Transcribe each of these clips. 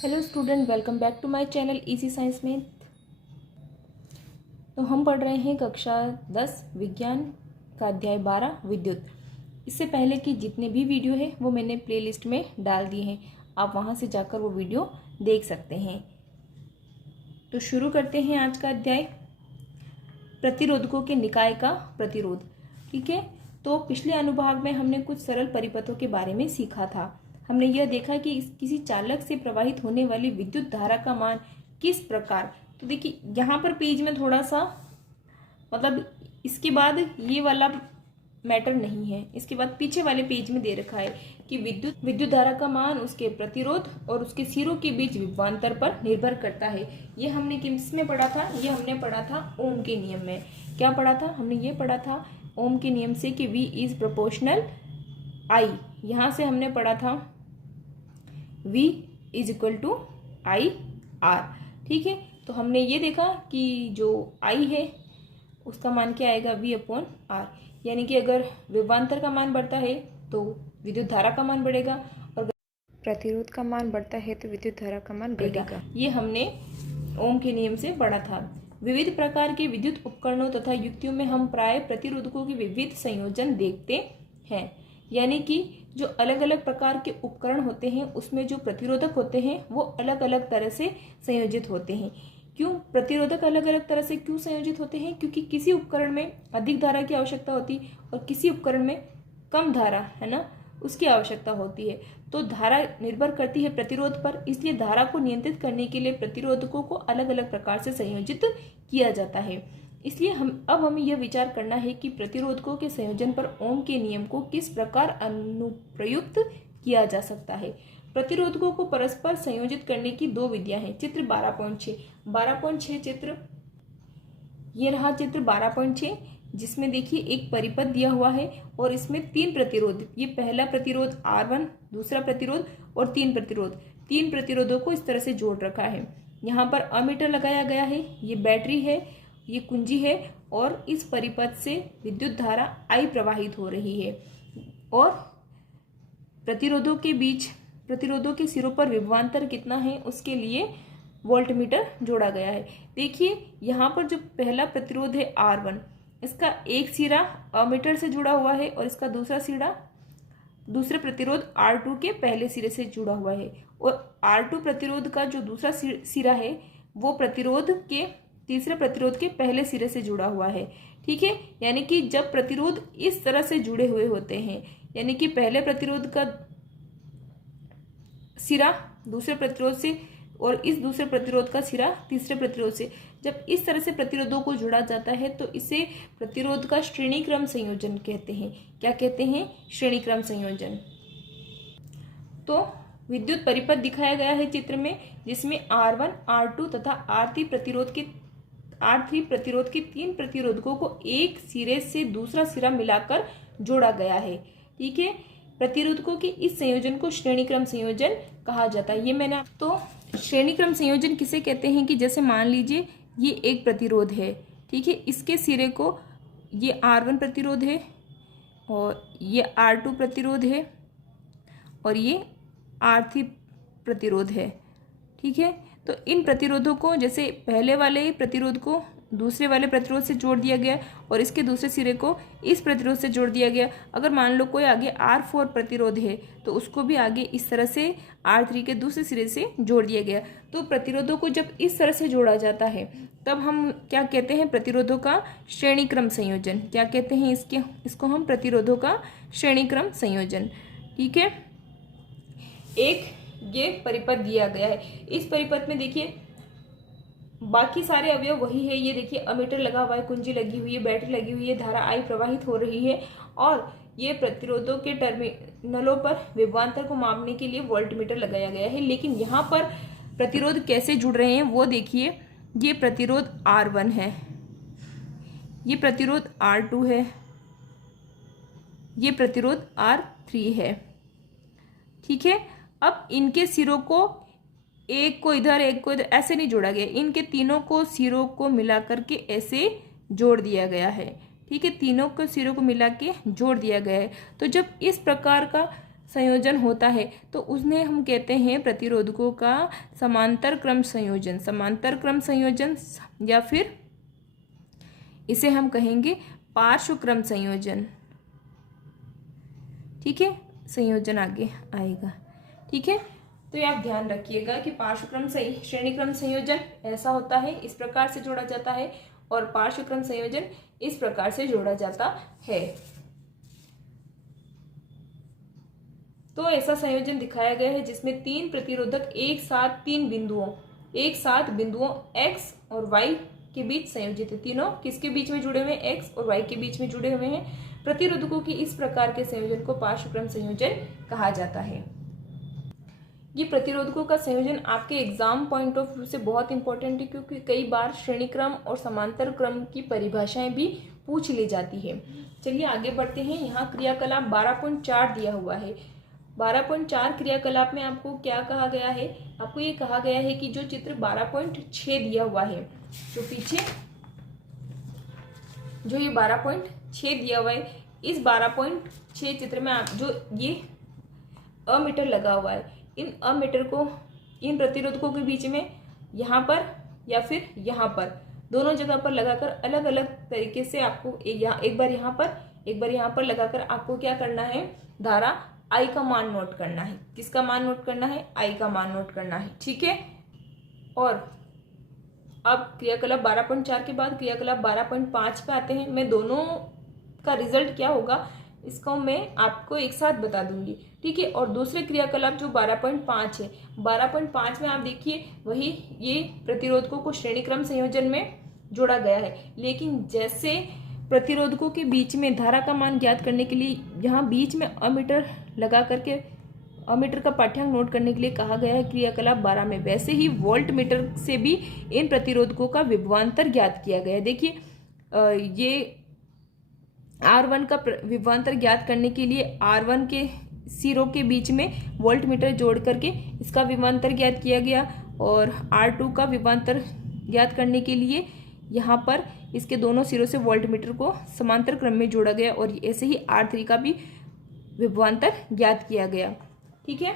Hello student, welcome back to my channel easy science में। तो हम पढ़ रहे हैं कक्षा 10 विज्ञान का अध्याय 12 विद्युत। इससे पहले की जितने भी वीडियो है वो मैंने प्लेलिस्ट में डाल दिए हैं, आप वहां से जाकर वो वीडियो देख सकते हैं। तो शुरू करते हैं आज का अध्याय, प्रतिरोधकों के निकाय का प्रतिरोध। ठीक है, तो पिछले अनुभाग में हमने कुछ सरल परिपथों के बारे में सीखा था। हमने यह देखा कि किसी चालक से प्रवाहित होने वाली विद्युत धारा का मान किस प्रकार, तो देखिए यहाँ पर पेज में थोड़ा सा मतलब इसके बाद ये वाला मैटर नहीं है, इसके बाद पीछे वाले पेज में दे रखा है कि विद्युत धारा का मान उसके प्रतिरोध और उसके सिरों के बीच विभवांतर पर निर्भर करता है। ये हमने किस में पढ़ा था? ये हमने पढ़ा था ओम के नियम में। क्या पढ़ा था? हमने ये पढ़ा था ओम के नियम से कि V इज प्रोपोर्शनल I। यहाँ से हमने पढ़ा था V is equal to I R। ठीक है, तो हमने ये देखा कि जो I है उसका मान क्या आएगा? V upon R। यानी कि अगर विभवांतर का मान बढ़ता है तो विद्युत धारा का मान बढ़ेगा, और प्रतिरोध का मान बढ़ता है तो विद्युत धारा का मान बढ़ेगा। ये हमने ओम के नियम से पढ़ा था। विविध प्रकार के विद्युत उपकरणों तथा युक्तियों में हम प्राय प्रतिरोधकों के विविध संयोजन देखते हैं। यानी कि जो अलग अलग प्रकार के उपकरण होते हैं उसमें जो प्रतिरोधक होते हैं वो अलग अलग तरह से संयोजित होते हैं। क्यों प्रतिरोधक अलग अलग तरह से क्यों संयोजित होते हैं? क्योंकि किसी उपकरण में अधिक धारा की आवश्यकता होती और किसी उपकरण में कम धारा, है ना, उसकी आवश्यकता होती है। तो धारा निर्भर करती है प्रतिरोध पर, इसलिए धारा को नियंत्रित करने के लिए प्रतिरोधकों को अलग अलग प्रकार से संयोजित किया जाता है। इसलिए हमें यह विचार करना है कि प्रतिरोधकों के संयोजन पर ओम के नियम को किस प्रकार अनुप्रयुक्त किया जा सकता है। प्रतिरोधकों को परस्पर संयोजित करने की दो विधियां हैं। चित्र 12.6 चित्र, ये रहा चित्र 12.6, जिसमें देखिए एक परिपथ दिया हुआ है और इसमें तीन प्रतिरोध, ये पहला प्रतिरोध R1, दूसरा प्रतिरोध और तीन प्रतिरोधों को इस तरह से जोड़ रखा है। यहाँ पर अमीटर लगाया गया है, ये बैटरी है, ये कुंजी है, और इस परिपथ से विद्युत धारा I प्रवाहित हो रही है, और प्रतिरोधों के सिरों पर विभवांतर कितना है उसके लिए वोल्टमीटर जोड़ा गया है। देखिए यहाँ पर जो पहला प्रतिरोध है R1, इसका एक सिरा अमीटर से जुड़ा हुआ है और इसका दूसरे प्रतिरोध R2 के पहले सिरे से जुड़ा हुआ है, और R2 प्रतिरोध का जो दूसरा सिरा है वो तीसरे प्रतिरोध के पहले सिरे से जुड़ा हुआ है। ठीक है, यानी कि जब प्रतिरोध इस तरह से जुड़े हुए होते हैं, यानी कि पहले प्रतिरोध का सिरा दूसरे प्रतिरोध से और इस दूसरे प्रतिरोध का सिरा तीसरे प्रतिरोध से, जब इस तरह से प्रतिरोधों को जोड़ा जाता है तो इसे प्रतिरोध का श्रेणी क्रम संयोजन कहते हैं। क्या कहते हैं? श्रेणी क्रम संयोजन। तो विद्युत परिपथ दिखाया गया है चित्र में, जिसमें R1, R2 तथा R3 प्रतिरोध के तीन प्रतिरोधकों को एक सिरे से दूसरा सिरा मिलाकर जोड़ा गया है। ठीक है, प्रतिरोधकों के इस संयोजन को श्रेणी क्रम संयोजन कहा जाता है। ये मैंने तो श्रेणी क्रम संयोजन किसे कहते हैं कि जैसे मान लीजिए ये एक प्रतिरोध है, ठीक है, इसके सिरे को ये R1 प्रतिरोध है और ये R2 प्रतिरोध है और ये R3 प्रतिरोध है। ठीक है, तो इन प्रतिरोधों को जैसे पहले वाले प्रतिरोध को दूसरे वाले प्रतिरोध से जोड़ दिया गया और इसके दूसरे सिरे को इस प्रतिरोध से जोड़ दिया गया। अगर मान लो कोई आगे R4 प्रतिरोध है तो उसको भी आगे इस तरह से R3 के दूसरे सिरे से जोड़ दिया गया। तो प्रतिरोधों को जब इस तरह से जोड़ा जाता है तब हम क्या कहते हैं? प्रतिरोधों का श्रेणी क्रम संयोजन। क्या कहते हैं इसको हम? प्रतिरोधों का श्रेणी क्रम संयोजन। ठीक है, एक ये परिपथ दिया गया है। इस परिपथ में देखिए बाकी सारे अवयव वही है। ये देखिए अमीटर लगा हुआ है, कुंजी लगी हुई है, बैटरी लगी हुई है, धारा I प्रवाहित हो रही है, और ये प्रतिरोधों के टर्मिनलों पर विभवांतर को मापने के लिए वोल्टमीटर लगाया गया है। लेकिन यहाँ पर प्रतिरोध कैसे जुड़ रहे हैं वो देखिए। ये प्रतिरोध R1 है, ये प्रतिरोध R2 है, ये प्रतिरोध R3 है। ठीक है, अब इनके सिरों को एक को इधर एक को इधर ऐसे नहीं जोड़ा गया, इनके तीनों को सिरों को मिला करके ऐसे जोड़ दिया गया है। ठीक है, तीनों को सिरों को मिला के जोड़ दिया गया है। तो जब इस प्रकार का संयोजन होता है तो उसने हम कहते हैं प्रतिरोधकों का समांतर क्रम संयोजन, समांतर क्रम संयोजन, या फिर इसे हम कहेंगे पार्श्व क्रम संयोजन। ठीक है, संयोजन आगे आएगा। ठीक है, तो ये आप ध्यान रखिएगा कि पार्श्व क्रम श्रेणी क्रम संयोजन ऐसा होता है, इस प्रकार से जोड़ा जाता है, और पार्श्व क्रम संयोजन इस प्रकार से जोड़ा जाता है। तो ऐसा संयोजन दिखाया गया है जिसमें तीन प्रतिरोधक एक साथ बिंदुओं x और y के बीच संयोजित है। तीनों किसके बीच में जुड़े हुए हैं? x और y के बीच में जुड़े हुए हैं। प्रतिरोधकों की इस प्रकार के संयोजन को पार्श्व क्रम संयोजन कहा जाता है। ये प्रतिरोधकों का संयोजन आपके एग्जाम पॉइंट ऑफ व्यू से बहुत इंपॉर्टेंट है, क्योंकि कई बार श्रेणी क्रम और समांतर क्रम की परिभाषाएं भी पूछ ली जाती है। चलिए आगे बढ़ते हैं। यहाँ क्रियाकलाप 12.4 दिया हुआ है। 12.4 क्रियाकलाप में आपको क्या कहा गया है? आपको ये कहा गया है कि जो चित्र 12.6 दिया हुआ है, जो पीछे जो ये 12.6 दिया हुआ है, इस 12.6 चित्र में आप जो ये अमीटर लगा हुआ है, इन अमीटर को इन प्रतिरोधकों के बीच में यहाँ पर या फिर यहाँ पर दोनों जगह पर लगाकर अलग अलग तरीके से आपको एक बार यहाँ पर लगाकर आपको क्या करना है? धारा I का मान नोट करना है। किसका मान नोट करना है? I का मान नोट करना है। ठीक है, और अब क्रियाकलाप 12.4 के बाद क्रियाकलाप 12.5 पे आते हैं। मैं दोनों का रिजल्ट क्या होगा इसको मैं आपको एक साथ बता दूंगी। ठीक है, और दूसरे क्रियाकलाप जो 12.5 है, 12.5 में आप देखिए वही ये प्रतिरोधकों को श्रेणी क्रम संयोजन में जोड़ा गया है, लेकिन जैसे प्रतिरोधकों के बीच में धारा का मान ज्ञात करने के लिए यहाँ बीच में अमीटर लगा करके अमीटर का पाठ्यांक नोट करने के लिए कहा गया है क्रियाकलाप 12 में, वैसे ही वोल्ट मीटर से भी इन प्रतिरोधकों का विभवांतर ज्ञात किया गया है। देखिए ये R1 का विभवांतर ज्ञात करने के लिए R1 के सिरों के बीच में वोल्ट मीटर जोड़ करके इसका विभवांतर ज्ञात किया गया, और R2 का विभवांतर ज्ञात करने के लिए यहाँ पर इसके दोनों सिरों से वोल्ट मीटर को समांतर क्रम में जोड़ा गया, और ऐसे ही R3 का भी विभवांतर ज्ञात किया गया। ठीक है,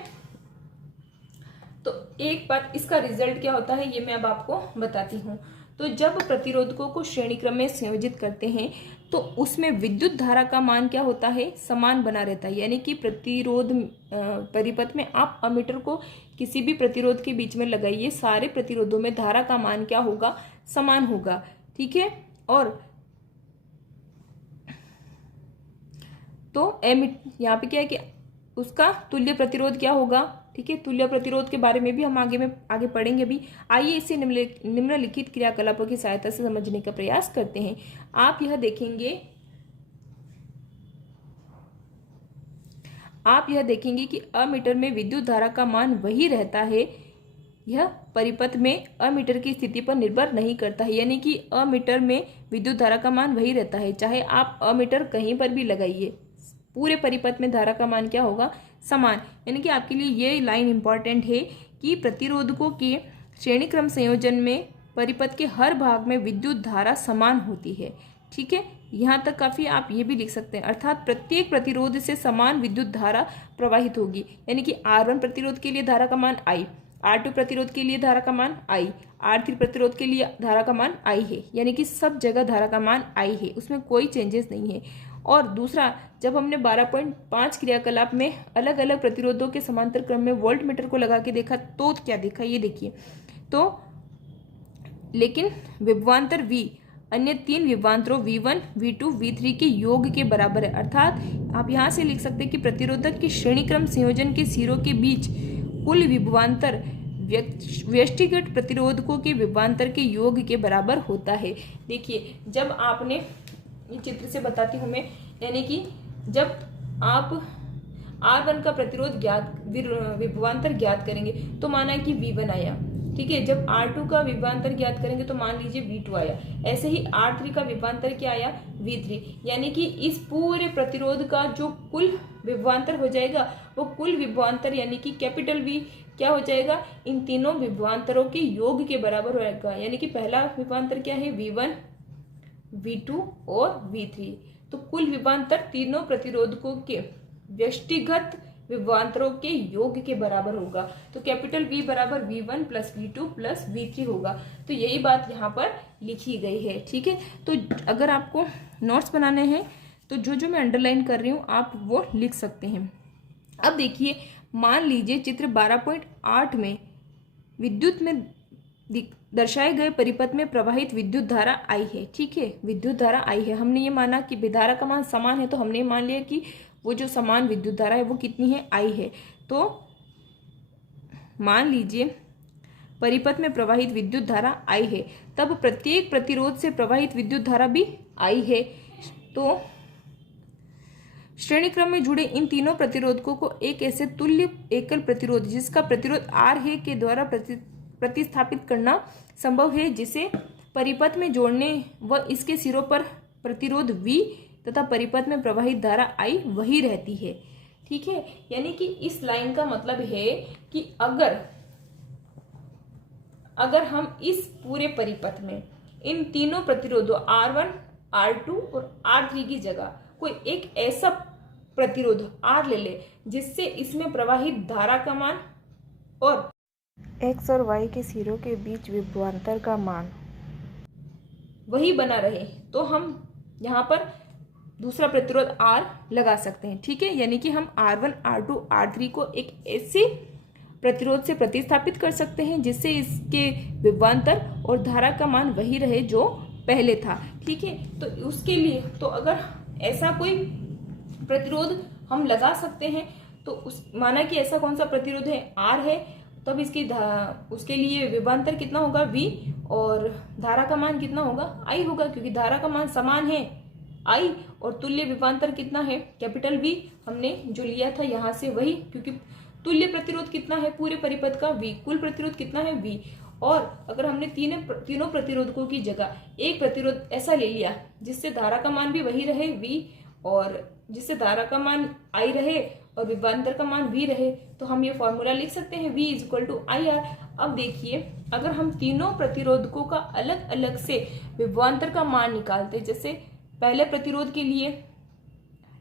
तो एक बार इसका रिजल्ट क्या होता है ये मैं अब आपको बताती हूँ। तो जब प्रतिरोधकों को श्रेणी क्रम में संयोजित करते हैं तो उसमें विद्युत धारा का मान क्या होता है? समान बना रहता है। यानी कि प्रतिरोध परिपथ में आप अमीटर को किसी भी प्रतिरोध के बीच में लगाइए, सारे प्रतिरोधों में धारा का मान क्या होगा? समान होगा। ठीक है, और तो यहाँ पे क्या है कि उसका तुल्य प्रतिरोध क्या होगा? ठीक है, तुल्य प्रतिरोध के बारे में भी हम आगे पढ़ेंगे भी। आइए इसे निम्नलिखित क्रियाकलापों की सहायता से समझने का प्रयास करते हैं। आप यह देखेंगे कि अमीटर में विद्युत धारा का मान वही रहता है, यह परिपथ में अमीटर की स्थिति पर निर्भर नहीं करता है। यानी कि अमीटर में विद्युत धारा का मान वही रहता है, चाहे आप अमीटर कहीं पर भी लगाइए, पूरे परिपथ में धारा का मान क्या होगा? समान। यानी कि आपके लिए ये लाइन इंपॉर्टेंट है कि प्रतिरोधकों के श्रेणी क्रम संयोजन में परिपथ के हर भाग में विद्युत धारा समान होती है। ठीक है, यहाँ तक काफी आप ये भी लिख सकते हैं, अर्थात प्रत्येक प्रतिरोध से समान विद्युत धारा प्रवाहित होगी। यानी कि R1 प्रतिरोध के लिए धारा का मान I, R2 प्रतिरोध के लिए धारा का मान I, R3 प्रतिरोध के लिए धारा का मान I है। यानी कि सब जगह धारा का मान I है, उसमें कोई चेंजेस नहीं है। और दूसरा, जब हमने 12.5 क्रियाकलाप में अलग अलग प्रतिरोधों के समांतर क्रम में वोल्ट मीटर को लगा के देखा तो क्या देखा, ये देखिए। तो लेकिन विभवांतर V अन्य तीन विभवांतरों V1, V2, V3 के योग के बराबर है। अर्थात आप यहाँ से लिख सकते हैं कि प्रतिरोधक के श्रेणी क्रम संयोजन के सिरों के बीच कुल विभवांतर व्यष्टिगत प्रतिरोधकों के विभवांतर के योग के बराबर होता है। देखिए, जब आपने ये चित्र से बताती हूँ मैं, यानी कि जब आप R1 का प्रतिरोध विभवांतर ज्ञात करेंगे तो माना कि V1 आया। ठीक है, जब R2 का विभवांतर ज्ञात करेंगे तो मान लीजिए V2 आया। ऐसे ही R3 का विभवांतर क्या आया? V3। यानी कि इस पूरे प्रतिरोध का जो कुल विभवांतर हो जाएगा वो कुल विभवांतर यानी कि कैपिटल V क्या हो जाएगा? इन तीनों विभवांतरों के योग के बराबर होगा। यानी कि पहला विभवांतर क्या है? V1, V2 और V3। तो कुल विभवांतर तीनों प्रतिरोधकों के व्यष्टिगत विभवांतरों के योग के बराबर होगा। तो कैपिटल V बराबर V1 plus V2 plus V3 होगा। तो यही बात यहाँ पर लिखी गई है। ठीक है, तो अगर आपको नोट्स बनाने हैं तो जो जो मैं अंडरलाइन कर रही हूँ आप वो लिख सकते हैं। अब देखिए, मान लीजिए चित्र 12.8 में विद्युत में दर्शाए गए परिपथ में प्रवाहित विद्युत धारा आई है। ठीक है, विद्युत धारा आई है। हमने ये माना कि विधारा का मान समान है, तो हमने मान लिया कि वो जो समान विद्युत धारा है वो कितनी है, आई है। तो मान लीजिए परिपथ में प्रवाहित विद्युत धारा आई है, तब प्रत्येक प्रतिरोध से प्रवाहित विद्युत धारा भी आई है। तो श्रेणी क्रम में जुड़े इन तीनों प्रतिरोधकों को एक ऐसे तुल्य एकल प्रतिरोध जिसका प्रतिरोध R है के द्वारा प्रतिस्थापित करना संभव है, जिसे परिपथ में जोड़ने व इसके सिरों पर प्रतिरोध V तथा परिपथ में प्रवाहित धारा I वही रहती है। ठीक है, यानी कि इस लाइन का मतलब है कि अगर हम इस पूरे परिपथ में इन तीनों प्रतिरोधों R1, R2 और R3 की जगह कोई एक ऐसा प्रतिरोध R ले ले जिससे इसमें प्रवाहित धारा का मान और X और Y के सिरों के बीच विभवांतर का मान वही बना रहे, तो हम यहाँ पर दूसरा प्रतिरोध R लगा सकते हैं। ठीक है, यानी कि हम R1, R2, R3 को एक ऐसे प्रतिरोध से प्रतिस्थापित कर सकते हैं जिससे इसके विभवांतर और धारा का मान वही रहे जो पहले था। ठीक है, तो उसके लिए तो अगर ऐसा कोई प्रतिरोध हम लगा सकते हैं तो माना कि ऐसा कौन सा प्रतिरोध है, R है, तब इसकी उसके लिए विभवांतर कितना होगा, V, और धारा का मान कितना होगा, I होगा, क्योंकि धारा का मान समान है I और तुल्य विभवांतर कितना है, कैपिटल V। हमने जो लिया था यहाँ से वही, क्योंकि तुल्य प्रतिरोध कितना है पूरे परिपथ का, V, कुल प्रतिरोध कितना है, V। और अगर हमने तीनों प्रतिरोधकों की जगह एक प्रतिरोध ऐसा ले लिया जिससे धारा का मान भी वही रहे, V, और जिससे धारा का मान I रहे और विभवांतर का मान V रहे, तो हम ये फॉर्मूला लिख सकते हैं V = IR। अब देखिए, अगर हम तीनों प्रतिरोधकों का अलग अलग से विभवांतर का मान निकालते, जैसे पहले प्रतिरोध के लिए,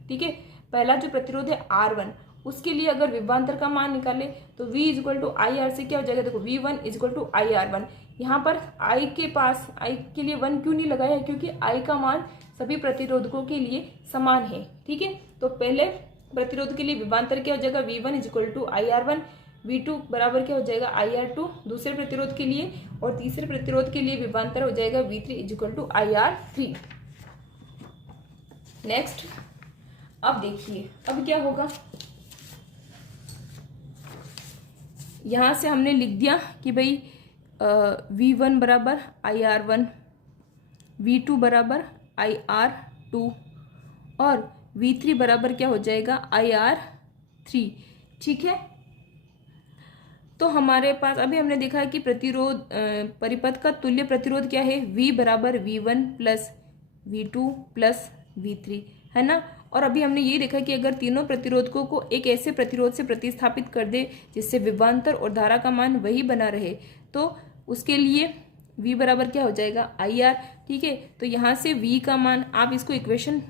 ठीक है, पहला जो प्रतिरोध है R1, उसके लिए अगर विभवांतर का मान निकाले तो V = IR से क्या हो जाएगा, देखो V1 = IR1। यहाँ पर I के पास I के लिए 1 क्यों नहीं लगाया है, क्योंकि I का मान सभी प्रतिरोधकों के लिए समान है। ठीक है, तो पहले प्रतिरोध के लिए विभवांतर क्या हो जाएगा, V1 = IR1, V2 बराबर क्या हो जाएगा, IR2 दूसरे प्रतिरोध के लिए, और तीसरे प्रतिरोध के लिए विभवांतर हो जाएगा V3 = IR3। नेक्स्ट, अब देखिए अब क्या होगा, यहाँ से हमने लिख दिया कि भाई V1 बराबर IR1, V2 बराबर IR2 और V3 बराबर क्या हो जाएगा, IR3। ठीक है, तो हमारे पास अभी हमने देखा है कि प्रतिरोध परिपथ का तुल्य प्रतिरोध क्या है, V बराबर V1 plus V2 plus V3, है ना। और अभी हमने ये देखा कि अगर तीनों प्रतिरोधकों को एक ऐसे प्रतिरोध से प्रतिस्थापित कर दे जिससे विभवांतर और धारा का मान वही बना रहे, तो उसके लिए V बराबर क्या हो जाएगा, IR। ठीक है, तो यहाँ से V का मान आप इसको इक्वेशन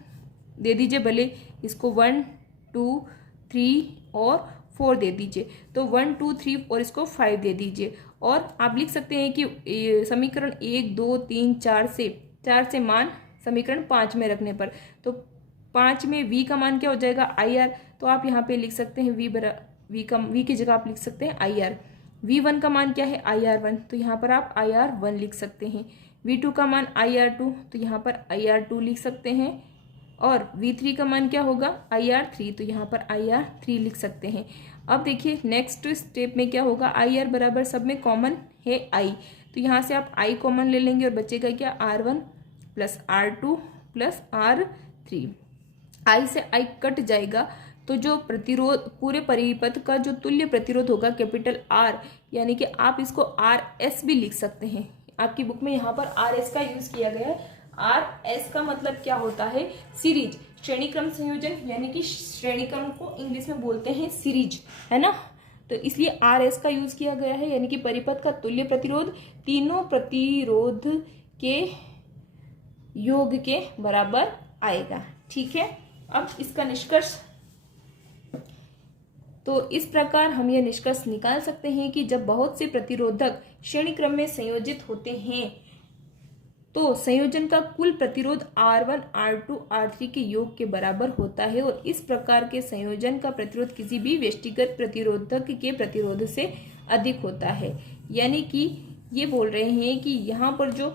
दे दीजिए, भले इसको 1, 2, 3 और 4 दे दीजिए, तो 1, 2, 3 और इसको 5 दे दीजिए। और आप लिख सकते हैं कि समीकरण 1, 2, 3, 4 से मान समीकरण 5 में रखने पर, तो 5 में V का मान क्या हो जाएगा, IR। तो आप यहाँ पे लिख सकते हैं V की जगह आप लिख सकते हैं IR। V1 का मान क्या है, IR1, तो यहाँ पर आप IR1 लिख सकते हैं। V2 का मान IR2, तो यहाँ पर IR2 लिख सकते हैं। और V3 का मान क्या होगा, IR3, तो यहाँ पर IR3 लिख सकते हैं। अब देखिए नेक्स्ट स्टेप में क्या होगा, IR बराबर सब में कॉमन है I, तो यहाँ से आप I कॉमन ले लेंगे और बचेगा क्या, R1 plus R2 plus R3। I से I कट जाएगा, तो जो प्रतिरोध पूरे परिपथ का जो तुल्य प्रतिरोध होगा कैपिटल R, यानी कि आप इसको RS भी लिख सकते हैं। आपकी बुक में यहाँ पर RS का यूज किया गया है। RS का मतलब क्या होता है, सीरीज, श्रेणी क्रम संयोजन, यानी कि श्रेणी क्रम को इंग्लिश में बोलते हैं सीरीज, है ना। तो इसलिए RS का यूज किया गया है, यानी कि परिपथ का तुल्य प्रतिरोध तीनों प्रतिरोध के योग के बराबर आएगा। ठीक है, अब इसका निष्कर्ष तो इस प्रकार हम यह निष्कर्ष निकाल सकते हैं कि जब बहुत से प्रतिरोधक श्रेणी क्रम में संयोजित होते हैं तो संयोजन का कुल प्रतिरोध R1, R2, R3 के योग के बराबर होता है और इस प्रकार के संयोजन का प्रतिरोध किसी भी व्यक्तिगत प्रतिरोधक के प्रतिरोध से अधिक होता है। यानी कि ये बोल रहे हैं कि यहाँ पर जो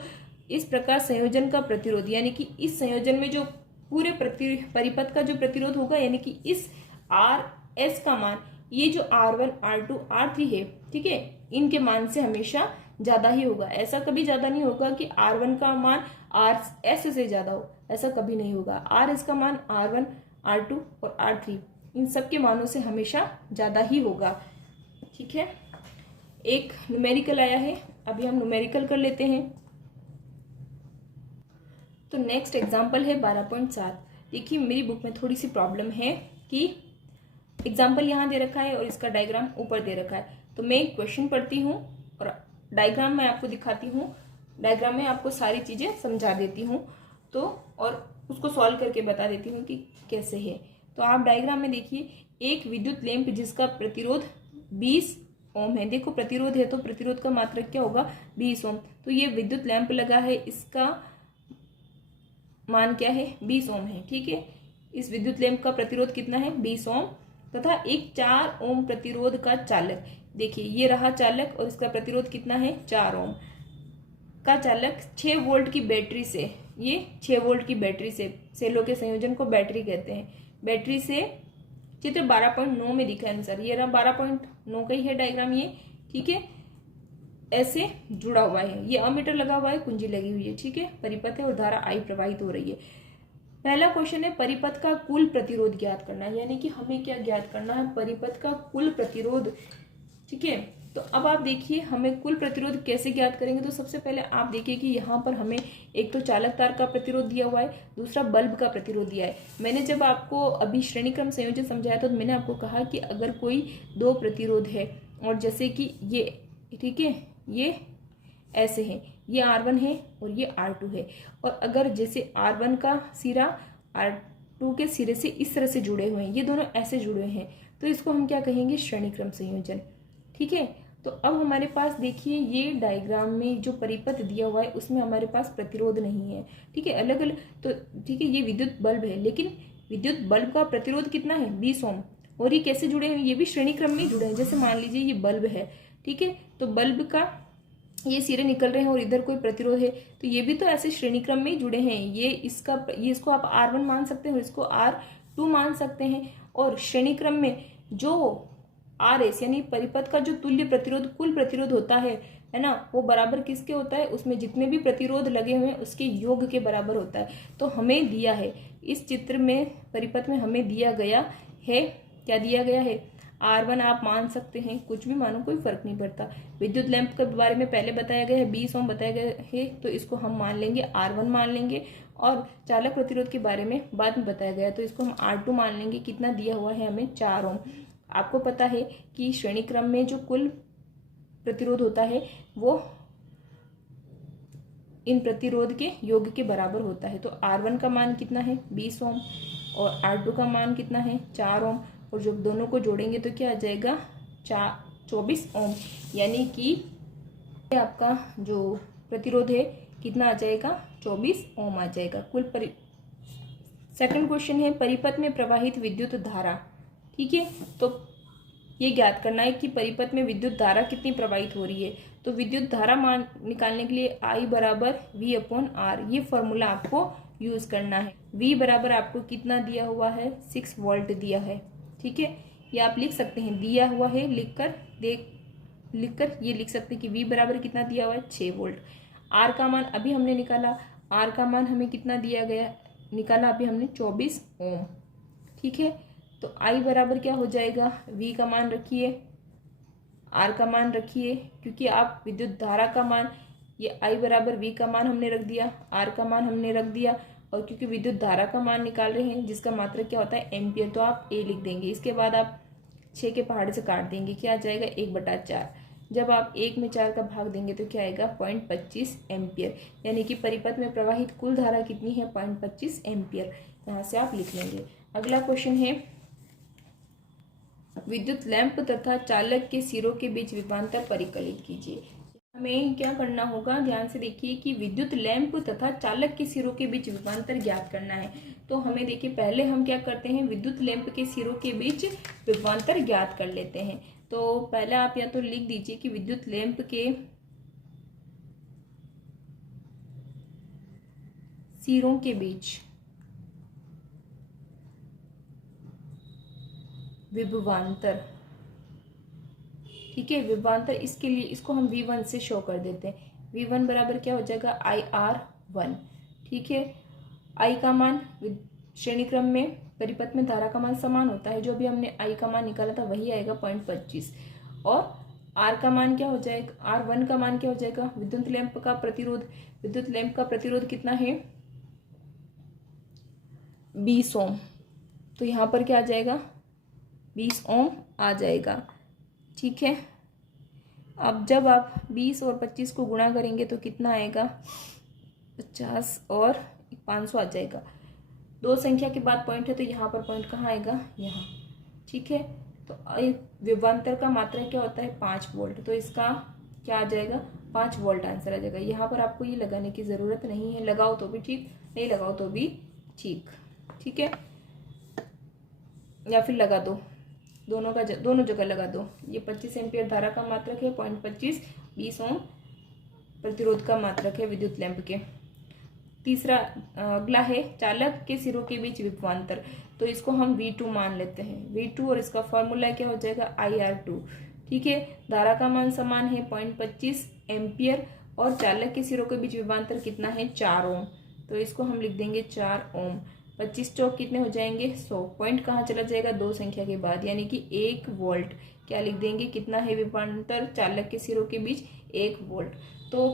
इस प्रकार संयोजन का प्रतिरोध यानी कि इस संयोजन में जो पूरे परिपथ का जो प्रतिरोध होगा यानी कि इस RS का मान ये जो R1, R2, R3 है, ठीक है, इनके मान से हमेशा ज्यादा ही होगा। ऐसा कभी ज्यादा नहीं होगा कि R1 का मान RS से ज्यादा हो, ऐसा कभी नहीं होगा। RS का मान R1, R2 और R3 इन सब के मानों से हमेशा ज्यादा ही होगा। ठीक है, एक न्यूमेरिकल आया है, अभी हम न्यूमेरिकल कर लेते हैं। तो नेक्स्ट एग्जाम्पल है 12.7। देखिए मेरी बुक में थोड़ी सी प्रॉब्लम है कि एग्जाम्पल यहाँ दे रखा है और इसका डायग्राम ऊपर दे रखा है। तो मैं एक क्वेश्चन पढ़ती हूँ और डायग्राम में आपको दिखाती हूँ, डायग्राम में आपको सारी चीजें समझा देती हूँ तो और उसको सॉल्व करके बता देती हूँ कि कैसे है। तो आप डायग्राम में देखिए, एक विद्युत लैंप जिसका प्रतिरोध 20 ओम है। देखो प्रतिरोध है तो प्रतिरोध का मात्रक क्या होगा, 20 ओम। तो ये विद्युत लैंप लगा है, इसका मान क्या है, 20 ओम है। ठीक है, इस विद्युत लैंप का प्रतिरोध कितना है, 20 ओम। तथा एक 4 ओम प्रतिरोध का चालक, देखिए ये रहा चालक और इसका प्रतिरोध कितना है, 4 ओम का चालक 6 वोल्ट की बैटरी से, ये 6 वोल्ट की बैटरी से, सेलों के संयोजन को बैटरी कहते हैं, बैटरी से चित्र 12.9 में दिखा अनुसार, ये रहा 12.9 का ही है डायग्राम ये। ठीक है, ऐसे जुड़ा हुआ है, ये अमीटर लगा हुआ है, कुंजी लगी हुई है। ठीक है, परिपथ है और धारा I प्रवाहित हो रही है। पहला क्वेश्चन है परिपथ का कुल प्रतिरोध ज्ञात करना है, यानी कि हमें क्या ज्ञात करना है, परिपथ का कुल प्रतिरोध। ठीक है, तो अब आप देखिए हमें कुल प्रतिरोध कैसे ज्ञात करेंगे। तो सबसे पहले आप देखिए कि यहाँ पर हमें एक तो चालक तार का प्रतिरोध दिया हुआ है, दूसरा बल्ब का प्रतिरोध दिया है। मैंने जब आपको अभी श्रेणी क्रम संयोजन समझाया तो मैंने आपको कहा कि अगर कोई दो प्रतिरोध है और जैसे कि ये, ठीक है, ये ऐसे है, ये R1 है और ये R2 है, और अगर जैसे R1 का सिरा R2 के सिरे से इस तरह से जुड़े हुए हैं, ये दोनों ऐसे जुड़े हैं, तो इसको हम क्या कहेंगे, श्रेणी क्रम संयोजन। ठीक है, तो अब हमारे पास देखिए ये डायग्राम में जो परिपथ दिया हुआ है उसमें हमारे पास प्रतिरोध नहीं है। ठीक है, अलग अलग, तो ठीक है ये विद्युत बल्ब है, लेकिन विद्युत बल्ब का प्रतिरोध कितना है, 20 ओम, और ये कैसे जुड़े हैं, ये भी श्रेणी क्रम में जुड़े हैं। जैसे मान लीजिए ये बल्ब है, ठीक है, तो बल्ब का ये सिरे निकल रहे हैं और इधर कोई प्रतिरोध है, तो ये भी तो ऐसे श्रेणी क्रम में ही जुड़े हैं। ये इसको आप R1 मान सकते हैं और इसको R2 मान सकते हैं। और श्रेणी क्रम में जो RS यानी परिपथ का जो तुल्य प्रतिरोध, कुल प्रतिरोध होता है ना, वो बराबर किसके होता है, उसमें जितने भी प्रतिरोध लगे हुए हैं उसके योग के बराबर होता है। तो हमें दिया है इस चित्र में, परिपथ में हमें दिया गया है, क्या दिया गया है, R1 आप मान सकते हैं, कुछ भी मानो कोई फर्क नहीं पड़ता। विद्युत लैंप के बारे में पहले बताया गया है, 20 ओम बताया गया है, तो इसको हम मान लेंगे, R1 मान लेंगे। और चालक प्रतिरोध के बारे में बाद में बताया गया, तो इसको हम R2 मान लेंगे। कितना दिया हुआ है हमें, 4 ओम। आपको पता है कि श्रेणी क्रम में जो कुल प्रतिरोध होता है वो इन प्रतिरोध के योग के बराबर होता है। तो R1 का मान कितना है, 20 ओम, और R2 का मान कितना है, 4 ओम, और जब दोनों को जोड़ेंगे तो क्या आ जाएगा, 24 ओम, यानी कि आपका जो प्रतिरोध है कितना आ जाएगा, 24 ओम आ जाएगा कुल सेकंड क्वेश्चन है परिपथ में प्रवाहित विद्युत धारा। ठीक है, तो ये ज्ञात करना है कि परिपथ में विद्युत धारा कितनी प्रवाहित हो रही है। तो विद्युत धारा मान निकालने के लिए I बराबर V/R, ये फॉर्मूला आपको यूज करना है। V बराबर आपको कितना दिया हुआ है, 6 वोल्ट दिया है। ठीक है, ये आप लिख सकते हैं, दिया हुआ है, लिखकर ये लिख सकते हैं कि V बराबर कितना दिया हुआ है, 6 वोल्ट। R का मान अभी हमने निकाला, R का मान हमें कितना दिया गया, निकाला अभी हमने 24 ओम। ठीक है, तो I बराबर क्या हो जाएगा, V का मान रखिए, R का मान रखिए, क्योंकि आप विद्युत धारा का मान, ये I बराबर V का मान हमने रख दिया, R का मान हमने रख दिया, और क्योंकि विद्युत धारा का मान निकाल रहे हैं जिसका मात्रक क्या होता है, एम्पियर, तो आप A लिख देंगे। इसके बाद आप 6 के पहाड़े से काट देंगे, क्या आ जाएगा, 1/4। जब आप 1 में 4 का भाग देंगे तो क्या आएगा, 0.25 एम्पियर, यानी कि परिपथ में प्रवाहित कुल धारा कितनी है, 0.25 एम्पियर। यहाँ से आप लिख लेंगे। अगला क्वेश्चन है विद्युत लैंप तथा चालक के सिरों के बीच विभवांतर परिकलित कीजिए। हमें क्या करना होगा, ध्यान से देखिए कि विद्युत लैंप तथा चालक के सिरों के बीच विभवांतर ज्ञात करना है। तो हमें देखिए पहले हम क्या करते हैं, विद्युत लैंप के सिरों के बीच विभवांतर ज्ञात कर लेते हैं। तो पहले आप या तो लिख दीजिए कि विद्युत लैंप के सिरों के बीच विभवांतर, ठीक है, विभवांतर इसके लिए इसको हम V1 से शो कर देते हैं। V1 बराबर क्या हो जाएगा, IR1, ठीक है। I का मान श्रेणी क्रम में परिपथ में धारा का मान समान होता है, जो भी हमने I का मान निकाला था वही आएगा 0.25। और R का मान क्या हो जाएगा, R1 का मान क्या हो जाएगा, विद्युत लैंप का प्रतिरोध, विद्युत लैंप का प्रतिरोध कितना है 20 ओम, तो यहाँ पर क्या आ जाएगा 20 ओम आ जाएगा, ठीक है। अब जब आप 20 और 25 को गुणा करेंगे तो कितना आएगा, 50 और 500 आ जाएगा। दो संख्या के बाद पॉइंट है तो यहाँ पर पॉइंट कहाँ आएगा, यहाँ, ठीक है। तो विभवांतर का मात्रा क्या होता है 5 वोल्ट, तो इसका क्या आ जाएगा 5 वोल्ट आंसर आ जाएगा। यहाँ पर आपको ये लगाने की ज़रूरत नहीं है, लगाओ तो भी ठीक, नहीं लगाओ तो भी ठीक, ठीक है, या फिर लगा दो, दोनों जगह लगा दो। ये 25 एम्पियर धारा का मात्रक है, 0.25 20 ओम प्रतिरोध का मात्रक है विद्युत लैंप के। तीसरा अगला है चालक के सिरों के बीच विभवांतर, तो इसको हम V2 मान लेते हैं। V2 और इसका फॉर्मूला क्या हो जाएगा IR2, ठीक है। धारा का मान समान है 0.25 एम्पियर और चालक के सिरों के बीच विभवांतर कितना है 4 ओम, तो इसको हम लिख देंगे 4 ओम। 25 चौक कितने हो जाएंगे 100, पॉइंट कहाँ चला जाएगा दो संख्या के बाद, यानी कि 1 वोल्ट। क्या लिख देंगे, कितना है विभवांतर चालक के सिरों के बीच 1 वोल्ट। तो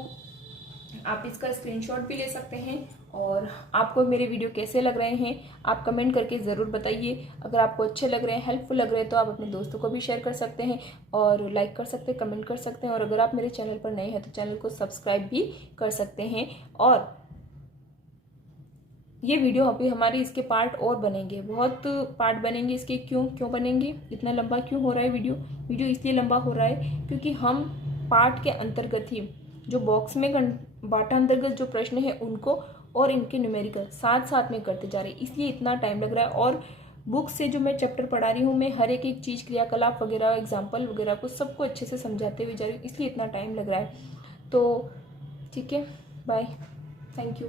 आप इसका स्क्रीनशॉट भी ले सकते हैं। और आपको मेरे वीडियो कैसे लग रहे हैं आप कमेंट करके ज़रूर बताइए। अगर आपको अच्छे लग रहे हैं, हेल्पफुल लग रहे हैं, तो आप अपने दोस्तों को भी शेयर कर सकते हैं और लाइक कर सकते हैं, कमेंट कर सकते हैं। और अगर आप मेरे चैनल पर नए हैं तो चैनल को सब्सक्राइब भी कर सकते हैं। और ये वीडियो अभी हमारे इसके पार्ट और बनेंगे, बहुत पार्ट बनेंगे इसके। क्यों बनेंगे, इतना लंबा क्यों हो रहा है वीडियो इसलिए लंबा हो रहा है क्योंकि हम पार्ट के अंतर्गत ही जो बॉक्स में बाटा अंतर्गत जो प्रश्न है उनको और इनके न्यूमेरिकल साथ साथ में करते जा रहे हैं, इसलिए इतना टाइम लग रहा है। और बुक से जो मैं चैप्टर पढ़ा रही हूँ, मैं हर एक चीज़ क्रियाकलाप वगैरह एग्जाम्पल वगैरह को सबको अच्छे से समझाते हुए जा रही हूँ, इसलिए इतना टाइम लग रहा है। तो ठीक है, बाय, थैंक यू।